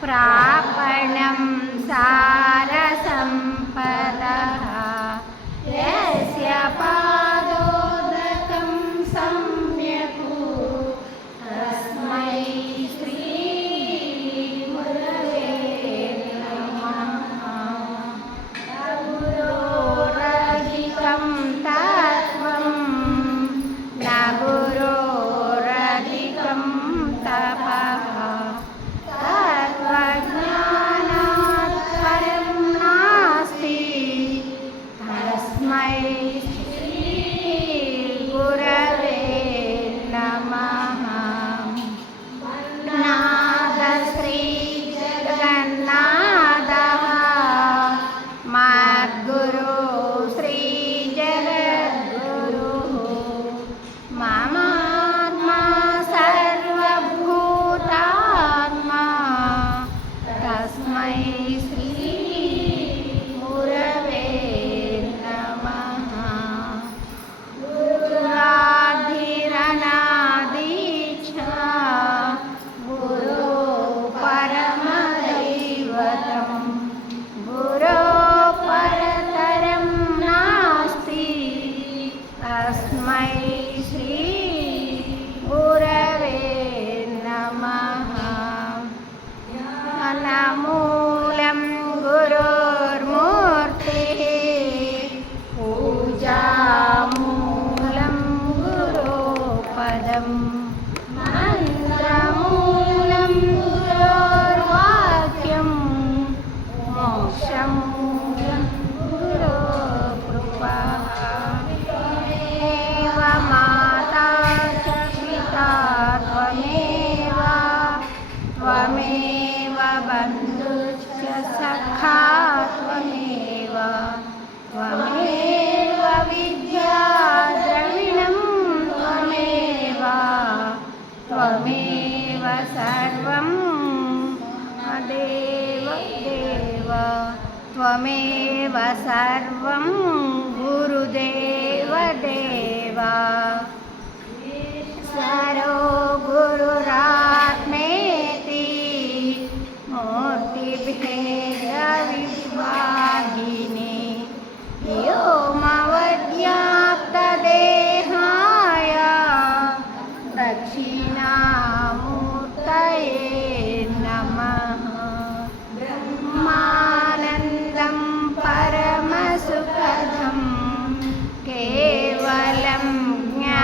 प्रापणं सारसम्पदः यस्य पादोदकं सम्यक् तस्मै श्रीगुरवे नमः। गुरोरधिकं तत्त्वं न गुरोरधिकं तपः तत्त्वज्ञानात् परं नास्ति तस्मै श्रीगुरवे नमः। नाद श्रीजगन्नाथः मद्गुरो श्रीजगद्गुरुः ममात्मा सर्वभूतात्मा तस्मै श्रीगुरवे नमः। गुरुराधिरनादीच्छ गुरो परमदैवतं गुरो परतरं नास्ति तस्मै श्रीगुरवे नमः। ज्ञानमूलं गुरोर्मूर्तिः पूजामूलं गुरोपदं मन्त्रमूलं गुरोर्वाक्यं मोक्षमूलं गुरोकृपा। त्वमेव माता च पिता त्वमेव त्वमेव बन्धुश्च सखा त्वमेव त्वमेव विद्या द्रविणं त्वमेव त्वमेव सर्वं देव देव त्वमेव सर्वं गुरुदेव देव। सरो गुरुरात्मेति मूर्तिभेदविभागिने व्योमवद्व्याप्तदेहाय दक्षिणामूर्तये नमः। ब्रह्मानन्दं परमसुखदं केवलं ज्ञानमूर्तिं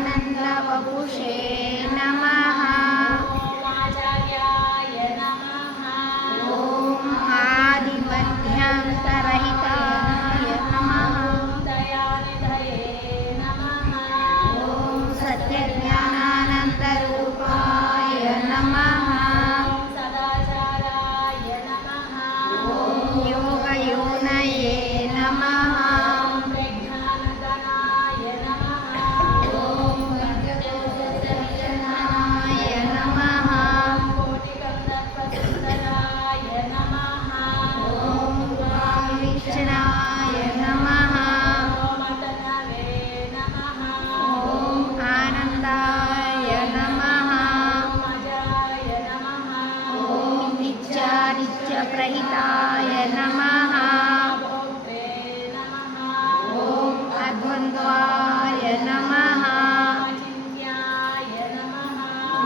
आनन्दवपुषे नमः ॐ आदिमध्यान्तरहिताय नमः ॐ सत्यज्ञानानन्दरूपाय नमः ॐ योगयोनये नमः प्रहिताय नमः ॐ अद्वन्द्वाय नमः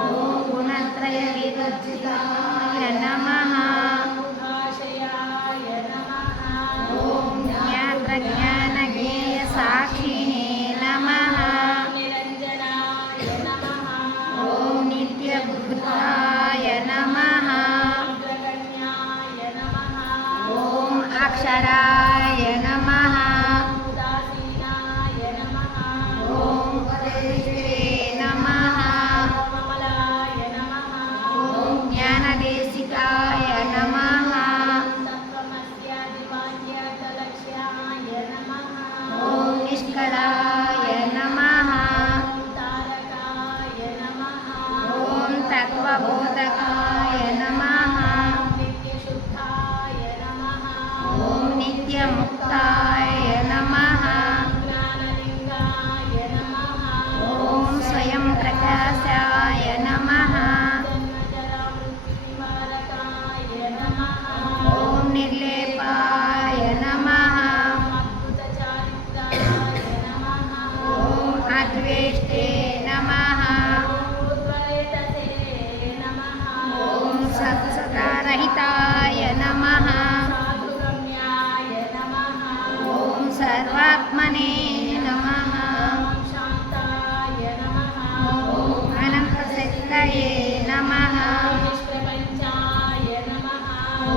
ॐ गुणत्रयविवर्जिताय नमः ॐ ज्ञात्रज्ञानज्ञेयसाक्षिणे नमः ॐ नित्यभूताय नमः अक्षराय नमः ॐ परेशे नमः ॐ ज्ञानदेशिकाय नमः ॐ निष्कलाय नमः ॐ तत्त्वबोधकाय नमः ॐ नित्यमुक्ताय नमः ॐ स्वयं प्रकाशाय नमः ॐ निर्लेपाय नमः ॐ अद्वेष्टे नमः ॐ सत्सदारहिताय नमः सर्वात्मने नमः ॐ अनन्तशक्तये नमः ॐ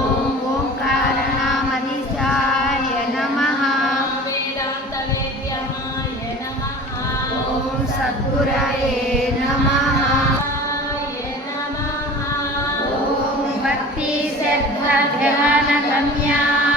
ओङ्कारनामधीशाय नमः ॐ सद्गुरवे नमः ॐ भक्तिश्रद्धाध्यानगम्याय